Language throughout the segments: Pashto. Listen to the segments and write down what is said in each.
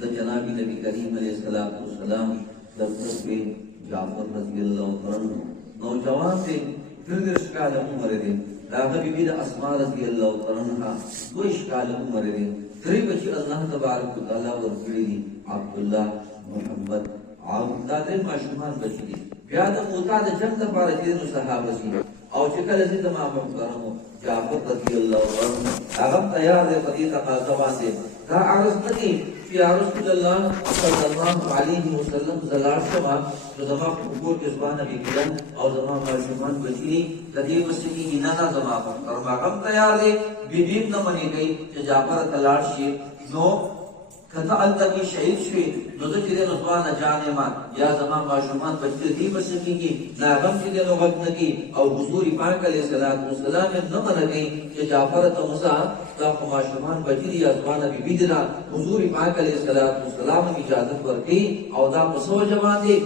دا جناب نبی کریم علیہ السلام دفتر پہ جعفر رضی اللہ عنہ نوجوان تھے پھر اشکال عمر دے داغا بی بی دا اسماء رضی اللہ عنہ دو اشکال عمر دے تری بچی اللہ تبارک و تعالیٰ ورکڑی دی عبداللہ محمد عبداللہ دے معشومان بچی دی بیادا موتا دا جنگ دا پارا چیدنو صحابہ سی او چکل ازید ما محترمو جعفر رضی اللہ عنہ اغم تیار دے قدیتا قاضوان دے دا عرض نکی یا رسول اللہ صلی اللہ علیہ وسلم زلال شما جو زمان حکور کے زبان ابی کلن اور زمان معشومان بچینی تدیب مسیقی انانا زمان محترم اغم تیار دے بی بیم نمانی گئی کہ جعفر تلار شیر نو کتا اللہ کی شہید شوی نوزا چیدے نزوان جانے مان یا زمان معشومان بچتے دی مسیقی کی ناغم چیدے نو غد نکی او حضور پاک علیہ السلام نمانا گئی کہ جعفر تمزا تاکو معشومان بچی دی ازوان بی بی دینا حضور پاک علیہ السلام اجازت ورکی او دا مسو جوان دی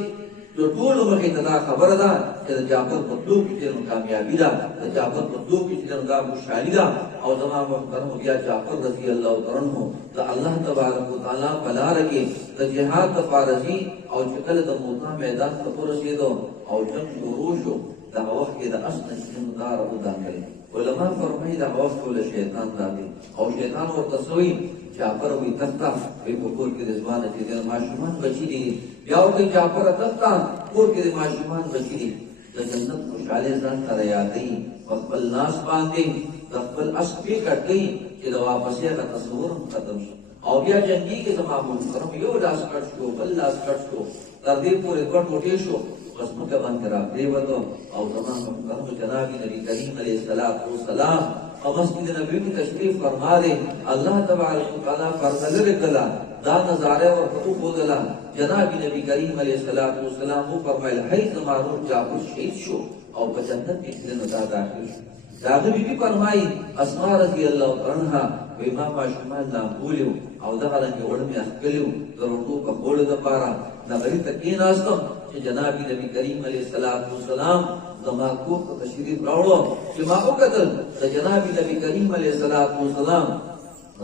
جو طول عمر کی تدا خبر دا کہ جعفر مطلوب کی چیزن کامیابی دا جعفر مطلوب کی چیزن دا خوشحالی دا او زمان محترم ہو گیا جعفر رضی اللہ عنہ دا اللہ تبارک و تعالیٰ پلا رکے دا جہاد دا فارزی او چکل دا موتا میدان تپور رسیدو او جنگ شروع شو دا وقت کے دا اصل چیزن دا رہو دا کرے علماء فرمائی دا وقت کو شیطان دا دے او شیطان اور تصوی جعفر ہوئی تختا وی پکور کے رضوان چیزن معشومان بچی دی بیاو کہ جعفر تختا پور کے معشومان بچی دی دا جنت خوشحالے زان تریاتی وقبل ناس باندی وقبل اسپی کٹ گئی کہ دا واپسی کا تصور ختم شو او بیا جنگی کے زمان محترم یو لاس کٹ شو بل لاس کٹ شو تردیب پورے کٹ ہوتے شو قسم کا بند کرا پریوتو او زمان محترم جنابی نبی کریم علیہ السلام اور مسجد نبی کی تشریف فرما دے اللہ تبارک و تعالیٰ فرملر کلا دا نظارے اور فتو خودلا جنابی نبی کریم علیہ السلام وہ فرمائل حی زمانور جعفر شہید شو اور بجنت کی چلن دا داخل شو داغبی بھی فرمائی اسماء رضی اللہ عنہ و امام عشمان نام بولیو او دغلن کے وڑمی اخکلیو درردو کا بول دا پارا نغری تکین آستم کہ جنابی نبی کریم علیہ السلام زمان کو تشریف راوڑو کہ ما اقتل دا جنابی نبی کریم علیہ السلام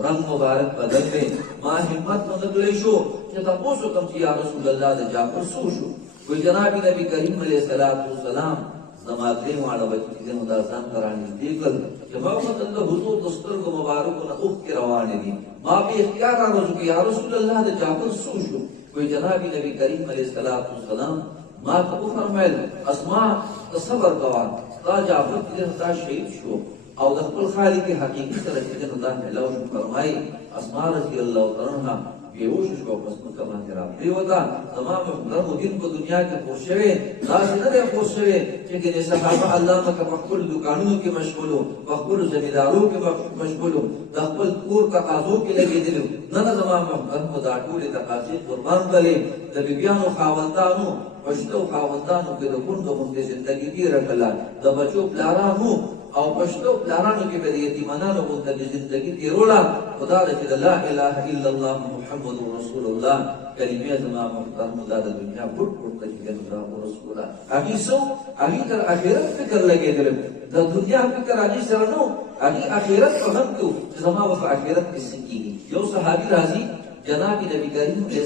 رنگ مبارک بدل میں ما حمد مندگلے شو کہ تا پوسو کم چی یا رسول اللہ دا جعفر سو شو کوئی جنابی نبی کریم علیہ السلام نمازیں والا بچی چیزیں مدازان کرانی دیکھل کہ محمد اللہ حضور دستر کو مبارک و اخ کے روانے دی ماں بھی اختیار آرزو کہ یا رسول اللہ دے جعفر سو شو کوئی جنابی نبی کریم علیہ السلام ماں تبو فرمائل اسماء تصور قوان تا جعفر چیزیں تا شہید شو او دخل خالی کی حقیقی طرح چیزیں تا ملاو شو فرمائی اسماء رضی اللہ عنہ بیوشش کو قسم کا مانجرا بیوتا تمام محترم دین کو دنیا کے پوشوے ناس نہ دے پوشوے کہ نے صحابہ علامہ کا مقبول دکانوں کے مشغول ہو مقبول زمینداروں کے مشغول ہو دخل کور کا قاضوں کے لگے دل نہ تمام محترم دا ټول تقاضے قربان کړي د بیبیانو خاوندانو پښتو خاوندانو کې د کوم د زندگی دی رکلا د بچو پلارانو او پښتو پلارانو کې به یتیمانانو د زندگی تیرولا خدا دې لا اله الا الله محمد رسول الله کلمه زما محترم د دنیا ګډ ګډ کې د رسول الله هغه سو هغه تر اخرت فکر لګیدل د دنیا فکر هغه سره نو هغه اخرت فهم کو زما په اخرت کې سکیږي یو صحابي راضي جناب نبی کریم علیہ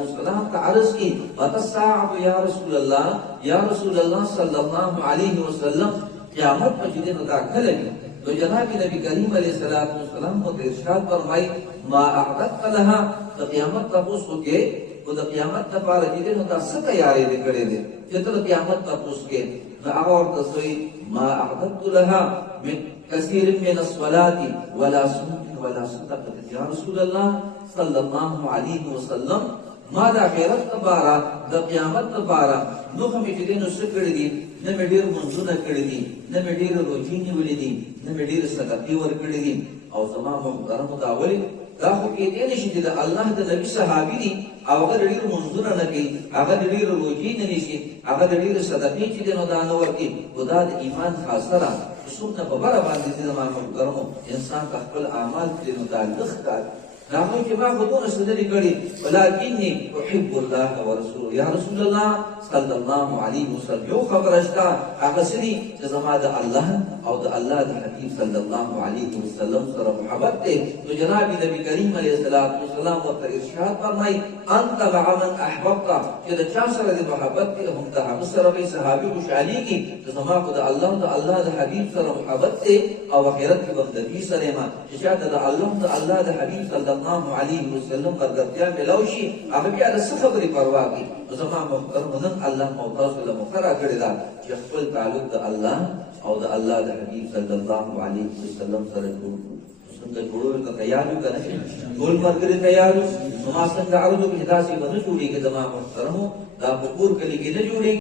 السلام کا عرض کی وَتَسَّاعَبُ یا رسول اللہ صلی اللہ علیہ وسلم قیامت مجھے ندا کھلگی تو جناب نبی کریم علیہ السلام کو ارشاد فرمائی ما اعددت لها تو قیامت تپوس کو کے تو قیامت تپارا جدے ندا ستیارے دے کڑے دے جتر قیامت تپوس کے اور تصوی ما اعددت لها من کثیر من الصلاة ولا سنت ولا صدقت یا رسول اللہ صلی اللہ علیہ وسلم ما دا خیرت تبارا دا قیامت تبارا نو ہمیں جدے نو سکڑ دی نمی دیر منزونہ کڑی دی نمی دیر روچینی ولی دی نمی دیر صدقی ور کڑی دی او زمان محترم داولی دا خو کہتے نشی دا اللہ دا نبی صحابی دی او اگر دیر منزونہ نکی اگر دیر روچین نشی اگر دیر صدقی چی دینو دانور کی خدا دا ایمان خاصرہ سننا ببرا باندی زمان محترم انسان کا خپل اعمال دینو دا لخ کار راغو چې ما خودونه سدري کړي ولکنی احب الله ورسوله یا رسول الله صلی الله علیه وسلم یو خبرشتا هغه سړي چې زما د الله او د الله د حبیب صلی الله علیه وسلم سره محبت ده نو جناب نبی کریم علیه الصلاۃ والسلام ورته ارشاد فرمای انت مع من احببت چې د چا سره د محبت ته هم ته هم سره به صحابي خوشالي کی چې زما خو د الله د الله د حبیب سره محبت ده او آخرت کې به د دې سره ما چې شاته د الله د الله د حبیب صلی الله علیه وسلم برګرتیا ملوشي هغه بیا د څه خبرې پروا کوي زما محترم نن الله موتاز له مخرا کړی دا چې خپل تعلق د الله او د الله د حبیب صلی الله علیه وسلم سره جوړ څنګه جوړول ته تیار یو کنه ټول مرګ تیار نو ما څنګه عرض کې داسې باندې جوړیږي زما محترم دا په کور کې نه جوړیږي